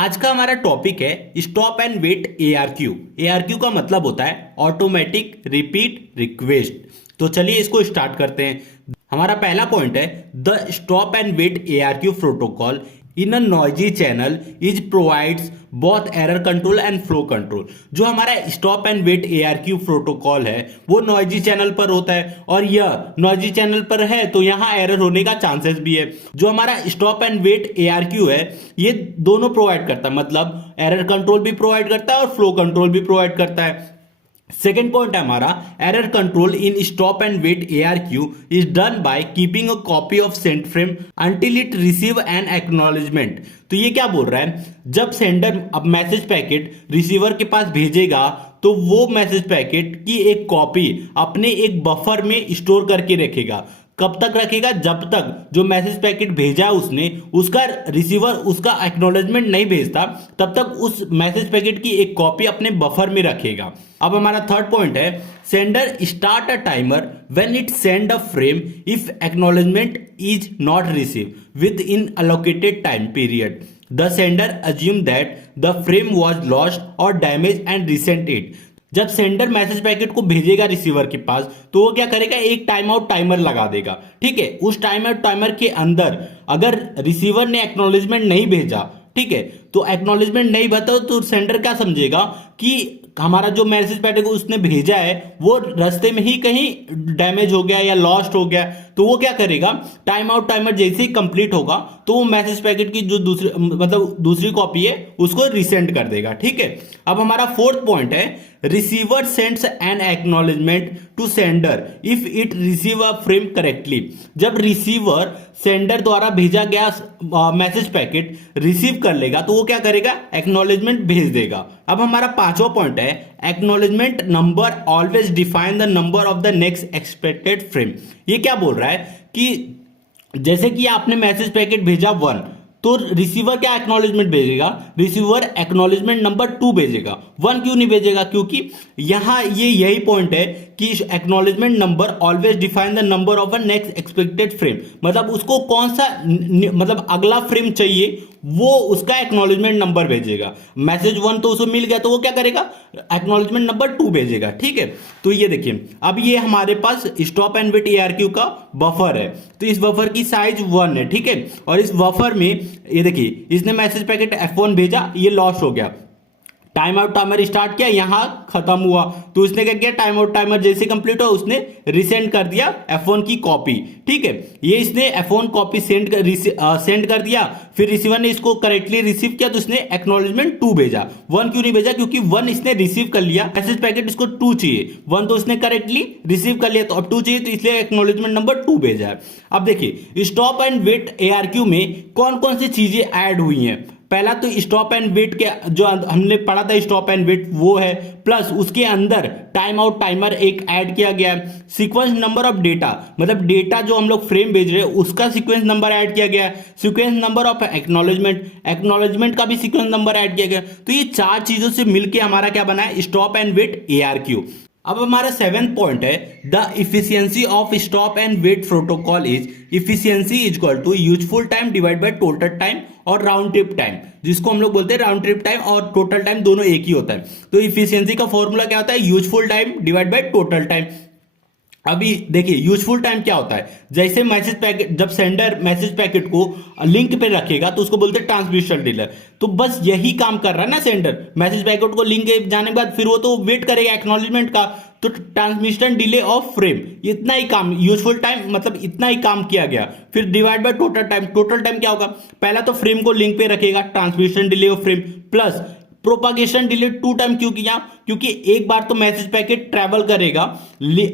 आज का हमारा टॉपिक है stop and wait ARQ. ARQ का मतलब होता है ऑटोमेटिक रिपीट रिक्वेस्ट। तो चलिए इसको स्टार्ट करते हैं। हमारा पहला पॉइंट है the stop and wait ARQ protocol in a noisy channel is provides both error control and flow control. जो हमारा stop and wait ARQ protocol है वो नॉइजी चैनल पर होता है और यह नॉइजी चैनल पर है तो यहाँ एरर होने का चांसेस भी है। जो हमारा स्टॉप एंड वेट एआरक्यू है ये दोनों प्रोवाइड करता है, मतलब एरर कंट्रोल भी प्रोवाइड करता है और फ्लो कंट्रोल भी प्रोवाइड करता है। सेकेंड पॉइंट है हमारा error control in stop and wait ARQ is done by keeping a copy of send frame until it receive an acknowledgement. तो ये क्या बोल रहा है, जब सेंडर अब मैसेज पैकेट रिसीवर के पास भेजेगा तो वो मैसेज पैकेट की एक कॉपी अपने एक बफर में स्टोर करके रखेगा। कब तक रखेगा, जब तक जो मैसेज पैकेट भेजा उसने उसका रिसीवर उसका एक्नॉलेजमेंट नहीं भेजता तब तक उस मैसेज पैकेट की एक कॉपी अपने बफर में रखेगा। अब हमारा थर्ड पॉइंट है sender start a timer when it send a frame if acknowledgement is not receive with in allocated time period the sender assume that the frame was lost और damage and recent it. जब sender message packet को भेजेगा receiver के पास तो वो क्या करेगा, एक टाइम आउट टाइमर लगा देगा। ठीक है, उस टाइम आउट टाइमर के अंदर अगर रिसीवर ने एक्नॉलेजमेंट नहीं भेजा, ठीक है, तो एक्नॉलेजमेंट नहीं भेजा तो सेंडर क्या समझेगा कि हमारा जो मैसेज पैकेट उसने भेजा है वो रास्ते में ही कहीं डैमेज हो गया या लॉस्ट हो गया। तो वो क्या करेगा, टाइम आउट टाइमर जैसे ही कंप्लीट होगा तो वो मैसेज पैकेट की जो दूसरी कॉपी है उसको रिसेंड कर देगा। ठीक है, अब हमारा फोर्थ पॉइंट है receiver sends an acknowledgement to sender if it receive a frame correctly. जब रिसीवर सेंडर द्वारा भेजा गया मैसेज पैकेट रिसीव कर लेगा तो वो क्या करेगा, एक्नॉलेजमेंट भेज देगा। अब हमारा पांचवा पॉइंट है acknowledgement number always define the number of the next expected frame. ये क्या बोल रहा है कि जैसे कि आपने मैसेज पैकेट भेजा 1 तो रिसीवर क्या एक्नॉलेजमेंट भेजेगा, रिसीवर एक्नॉलेजमेंट नंबर 2 भेजेगा। 1 क्यों नहीं भेजेगा, क्योंकि यहां ये यही पॉइंट है कि acknowledgement number always define the number of a next expected frame, मतलब उसको कौन सा मतलब अगला फ्रेम चाहिए वो उसका एक्नॉलेजमेंट नंबर भेजेगा। मैसेज 1 तो उसको मिल गया तो वो क्या करेगा, एक्नॉलेजमेंट नंबर 2 भेजेगा। ठीक है, तो ये देखिए अब ये हमारे पास स्टॉप एंड वेट एआरक्यू का बफर है। तो इस बफर की साइज 1 है। ठीक है, और इस बफर में ये देखिए इसने मैसेज पैकेट F1 भेजा, ये लॉस हो गया। टाइम आउट टाइमर स्टार्ट किया, यहां खत्म हुआ तो उसने क्या किया, टाइम आउट टाइमर जैसे कंप्लीट हुआ उसने रिसेंड कर दिया F1 की कॉपी। ठीक है, ये इसने F1 कॉपी सेंड कर दिया, फिर रिसीवर ने इसको करेक्टली रिसीव किया तो उसने एक्नॉलेजमेंट 2 भेजा। 1 क्यों नहीं भेजा, क्योंकि 1 इसने रिसीव कर लिया, मैसेज पैकेट इसको 2 चाहिए, 1 तो उसने करेक्टली रिसीव कर लिया तो अब 2 चाहिए तो इसलिए एक्नॉलेजमेंट नंबर 2 भेजा है। अब देखिए स्टॉप एंड वेट एआरक्यू में कौन कौन सी चीजें ऐड हुई हैं। पहला तो स्टॉप एंड वेट के जो हमने पढ़ा था स्टॉप एंड वेट वो है, प्लस उसके अंदर टाइम आउट टाइमर एक ऐड किया गया है। सीक्वेंस नंबर ऑफ डेटा, मतलब डेटा जो हम लोग फ्रेम भेज रहे हैं उसका सीक्वेंस नंबर ऐड किया गया है। सीक्वेंस नंबर ऑफ एक्नॉलेजमेंट का भी सीक्वेंस नंबर ऐड किया गया। तो ये 4 चीजों से मिलकर हमारा क्या बना है, स्टॉप एंड वेट एआरक्यू। अब हमारा 7th पॉइंट है the efficiency of stop and wait protocol is efficiency is equal to useful time divide by total time और राउंड ट्रिप टाइम, जिसको हम लोग बोलते हैं राउंड ट्रिप टाइम और टोटल टाइम दोनों एक ही होता है। तो इफिशियंसी का फॉर्मूला क्या होता है, useful time divide by total time. अभी देखिए यूजफुल टाइम क्या होता है, जैसे मैसेज पैकेट जब सेंडर मैसेज पैकेट को लिंक पे रखेगा तो उसको बोलते हैं ट्रांसमिशन डिले। तो बस यही काम कर रहा है ना सेंडर, मैसेज पैकेट को लिंक जाने के बाद फिर वो तो वेट करेगा एक्नॉलेजमेंट का। तो ट्रांसमिशन डिले ऑफ फ्रेम इतना ही काम, यूजफुल टाइम मतलब इतना ही काम किया गया। फिर divide by total time, total time क्या होगा, पहला तो फ्रेम को लिंक पे रखेगा transmission delay of frame plus propagation delay 2 time. क्यों किया, क्योंकि एक बार तो मैसेज पैकेट ट्रैवल करेगा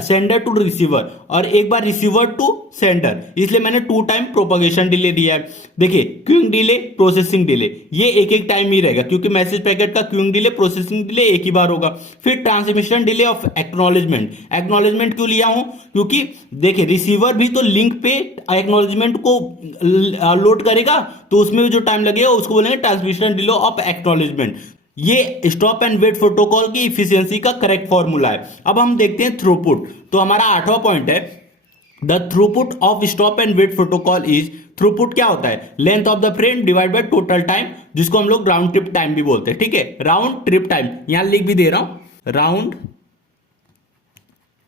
सेंडर टू रिसीवर और एक बार रिसीवर टू सेंडर, इसलिए मैंने 2 टाइम प्रोपागेशन डिले दिया है। देखिए क्यूइंग डिले प्रोसेसिंग डिले ये एक टाइम ही रहेगा, क्योंकि मैसेज पैकेट का क्यूइंग डिले प्रोसेसिंग डिले एक ही बार होगा। फिर ट्रांसमिशन डिले ऑफ एक्नॉलेजमेंट क्यों लिया हूं, क्योंकि देखिए रिसीवर भी तो लिंक पे एक्नॉलेजमेंट को लोड करेगा तो उसमें भी जो टाइम लगेगा उसको बोलेंगे ट्रांसमिशन डिले ऑफ एक्नॉलेजमेंट। ये स्टॉप एंड वेट प्रोटोकॉल की इफिशियंसी का करेक्ट फॉर्मूला है। अब हम देखते हैं थ्रूपुट। तो हमारा 8वां पॉइंट है the throughput of stop and wait protocol is throughput क्या होता है, length of the frame divide by total time, जिसको हम लोग राउंड ट्रिप टाइम भी बोलते हैं, ठीक है। राउंड ट्रिप टाइम यहां लिख भी दे रहा हूं, राउंड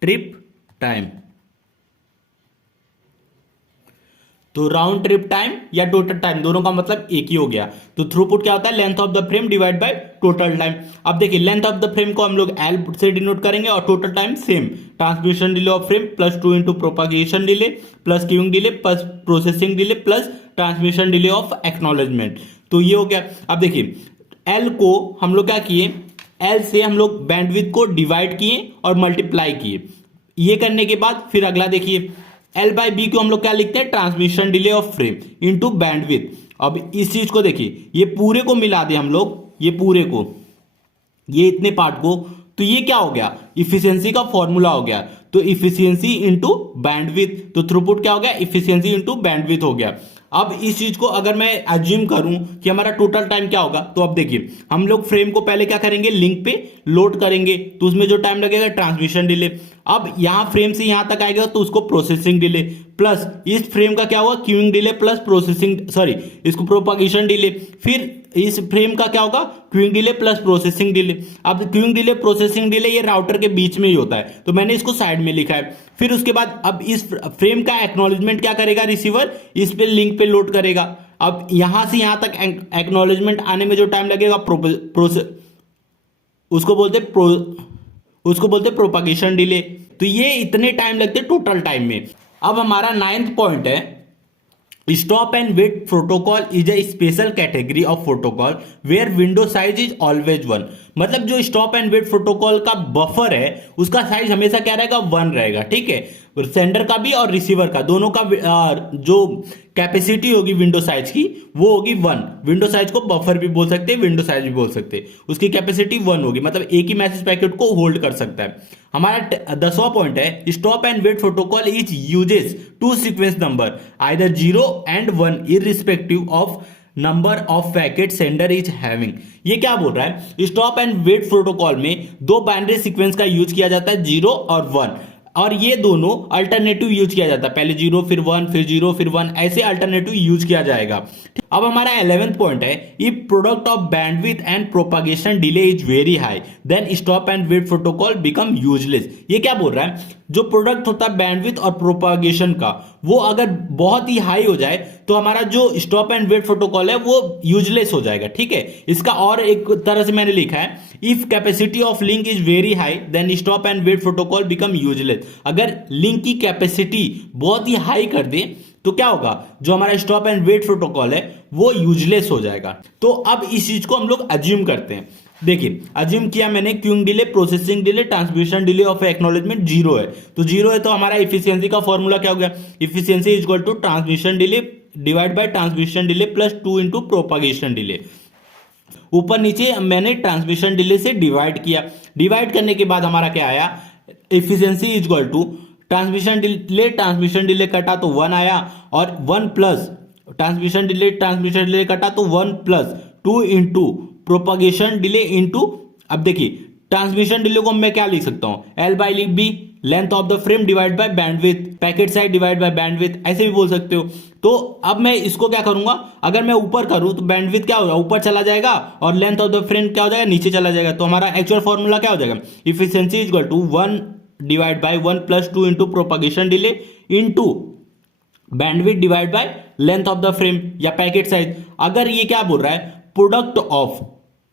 ट्रिप टाइम। तो राउंड ट्रिप टाइम या टोटल टाइम दोनों का मतलब एक ही हो गया। तो थ्रूपुट क्या होता है, length of the frame divide by total time. अब देखिए लेंथ ऑफ द फ्रेम को हम लोग एल से डिनोट करेंगे और total time same, transmission delay of frame plus 2 into propagation delay plus queuing delay plus processing delay plus transmission delay of acknowledgement. तो ये हो गया। अब देखिए एल को हम लोग क्या किए, एल से हम लोग बैंडविड्थ को डिवाइड किए और मल्टीप्लाई किए। ये करने के बाद फिर अगला देखिए, एल बाई बी को हम लोग क्या लिखते हैं, transmission delay of frame into bandwidth. अब इस चीज को देखिए, ये पूरे को मिला दे हम लोग, ये पूरे को, ये इतने पार्ट को, तो ये क्या हो गया, इफिशियंसी का फॉर्मूला हो गया। तो इफिशियंसी इंटू बैंडविड्थ, तो थ्रूपुट क्या हो गया, इफिशियंसी इंटू बैंडविड्थ हो गया। अब इस चीज को अगर मैं अज्यूम करूं कि हमारा टोटल टाइम क्या होगा, तो अब देखिए हम लोग फ्रेम को पहले क्या करेंगे, लिंक पे लोड करेंगे, तो उसमें जो टाइम लगेगा ट्रांसमिशन डिले। अब यहां फ्रेम से यहां तक आएगा तो उसको प्रोसेसिंग डिले, प्लस इस फ्रेम का क्या हुआ, queuing delay plus processing, sorry इसको प्रोपागेशन डिले, फिर इस फ्रेम का क्या होगा, queuing delay plus processing delay. अब क्यूइंग डिले प्रोसेसिंग डिले ये राउटर के बीच में ही होता है, तो मैंने इसको साइड में लिखा है। फिर उसके बाद अब इस फ्रेम का एक्नॉलेजमेंट क्या करेगा, रिसीवर इस पे लिंक पे लोड करेगा। अब यहां से यहां तक एक्नॉलेजमेंट आने में जो टाइम लगेगा उसको बोलते प्रोपागेशन डिले। तो ये इतने टाइम लगते टोटल टाइम में। अब हमारा 9th पॉइंट है, stop and wait protocol is a special category of protocol where window size is always 1। मतलब जो स्टॉप एंड वेट प्रोटोकॉल का बफर है उसका साइज हमेशा क्या रहेगा, 1 रहेगा, ठीक है। सेंडर का भी और रिसीवर का दोनों का जो कैपेसिटी होगी विंडो साइज की वो होगी 1। विंडो साइज को बफर भी बोल सकते हैं, विंडो साइज भी बोल सकते हैं। उसकी कैपेसिटी 1 होगी, मतलब एक ही मैसेज पैकेट को होल्ड कर सकता है। हमारा 10वां पॉइंट है, stop and wait protocol is uses two sequence number either 0 and 1 irrespective of number of packet sender is having. ये क्या बोल रहा है, स्टॉप एंड वेट प्रोटोकॉल में दो बाइनरी सीक्वेंस का यूज किया जाता है, 0 और 1, और ये दोनों अल्टरनेटिव यूज किया जाता है, पहले 0 फिर 1 फिर 0 फिर 1, ऐसे अल्टरनेटिव यूज किया जाएगा। अब हमारा 11th पॉइंट है, if product of bandwidth and propagation delay is very high then stop and wait protocol become useless. ये क्या बोल रहा है, जो प्रोडक्ट होता है बैंडविड्थ और प्रोपागेशन का वो अगर बहुत ही हाई हो जाए तो हमारा जो स्टॉप एंड वेट प्रोटोकॉल है वो यूजलेस हो जाएगा, ठीक है। इसका और एक तरह से मैंने लिखा है, if capacity of link is very high then stop and wait protocol become useless. अगर लिंक की कैपेसिटी बहुत ही हाई कर दे तो क्या होगा, जो हमारा स्टॉप एंड वेट प्रोटोकॉल है वो यूजलेस हो जाएगा। तो अब इस चीज को हम लोग अज्यूम करते हैं। देखिए अज्यूम किया मैंने, queuing delay, processing delay, transmission delay of acknowledgement 0 है, तो 0 है तो हमारा इफिशियंसी का फॉर्मूला क्या हो गया, efficiency is equal to transmission delay divide by transmission delay plus 2 into propagation delay. ऊपर नीचे मैंने ट्रांसमिशन डिले से डिवाइड किया, डिवाइड करने के बाद हमारा क्या आया, efficiency is equal to transmission delay कटा तो 1 आया, और 1 प्लस ट्रांसमिशन डिले कटा तो 1 plus 2 into propagation delay into, अब देखिए ट्रांसमिशन डिले को मैं क्या लिख सकता हूं, एल बाई लिख B, length of the frame divide by bandwidth, packet size divide by bandwidth, ऐसे भी बोल सकते हो। तो अब मैं इसको क्या करूंगा, अगर मैं ऊपर करूं तो बैंडविड्थ क्या होगा, ऊपर चला जाएगा, और लेंथ ऑफ द फ्रेम क्या हो जाएगा, नीचे चला जाएगा। तो हमारा एक्चुअल फॉर्मूला क्या हो जाएगा, efficiency is equal to 1 divide by 1 plus 2 into propagation delay into bandwidth divide by length of the frame या पैकेट साइज। अगर ये क्या बोल रहा है, product of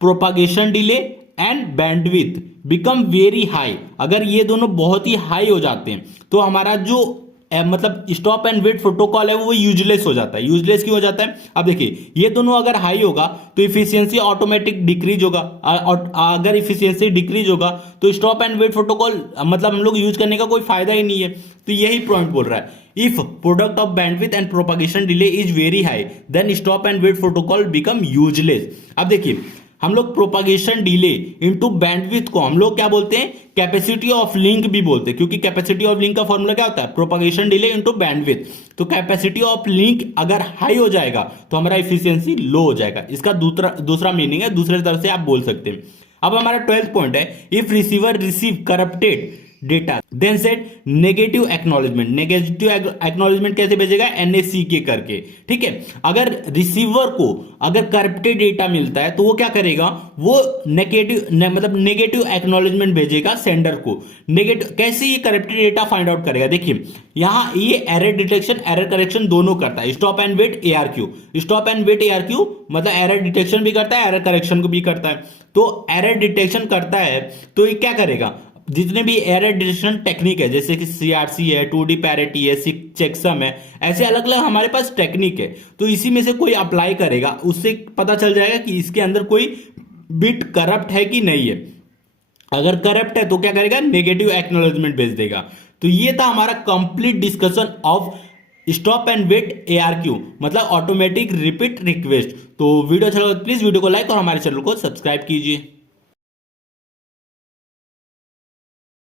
propagation delay and bandwidth become very high, अगर ये दोनों बहुत ही हाई हो जाते हैं तो हमारा जो मतलब स्टॉप एंड वेट प्रोटोकॉल है वो यूजलेस हो जाता है। यूजलेस क्यों हो जाता है, अब देखिए ये दोनों अगर हाई होगा तो इफिशियंसी ऑटोमेटिक डिक्रीज होगा, अगर इफिशियंसी डिक्रीज होगा तो स्टॉप एंड वेट प्रोटोकॉल मतलब हम लोग यूज करने का कोई फायदा ही नहीं है। तो यही पॉइंट बोल रहा है, if product of bandwidth and propagation delay is very high then stop and wait protocol become useless. अब देखिए हम लोग प्रोपागेशन डिले इंटू बैंडविड्थ को हम लोग क्या बोलते हैं, कैपेसिटी ऑफ लिंक भी बोलते हैं, क्योंकि कैपेसिटी ऑफ लिंक का फॉर्मूला क्या होता है, प्रोपागेशन डिले इंटू बैंडविड्थ। तो कैपेसिटी ऑफ लिंक अगर हाई हो जाएगा तो हमारा इफिशियंसी लो हो जाएगा, इसका दूसरा मीनिंग है, दूसरे तरह से आप बोल सकते हैं। अब हमारा 12th पॉइंट है, if receiver receive corrupted data. Then set negative acknowledgement. Negative acknowledgement कैसे भेजेगा? एनएससी के करके, ठीक है। अगर रिसीवर को अगर करप्टेड डेटा मिलता है तो वो क्या करेगा? वो मतलब नेगेटिव एक्नॉलेजमेंट भेजेगा सेंडर को। नेगेटिव कैसे ये करप्टेड डेटा फाइंड आउट करेगा? देखिए यहां ये एरर डिटेक्शन एरर करेक्शन दोनों करता है। Stop and wait ARQ, stop and wait ARQ मतलब एरर डिटेक्शन भी करता है, एरर करेक्शन को भी करता है। तो एरर डिटेक्शन करता है तो ये क्या करेगा? जितने भी एरर डिटेक्शन टेक्निक है जैसे कि सीआरसी है, 2D पैरिटी है, चेकसम है, ऐसे अलग अलग हमारे पास टेक्निक है। तो इसी में से कोई अप्लाई करेगा, उससे पता चल जाएगा कि इसके अंदर कोई बिट करप्ट है कि नहीं है। अगर करप्ट है तो क्या करेगा? नेगेटिव एक्नॉलेजमेंट भेज देगा। तो ये था हमारा complete discussion of stop and wait ARQ मतलब ऑटोमेटिक रिपीट रिक्वेस्ट। तो वीडियो अच्छा लगा प्लीज वीडियो को लाइक और हमारे चैनल को सब्सक्राइब कीजिए।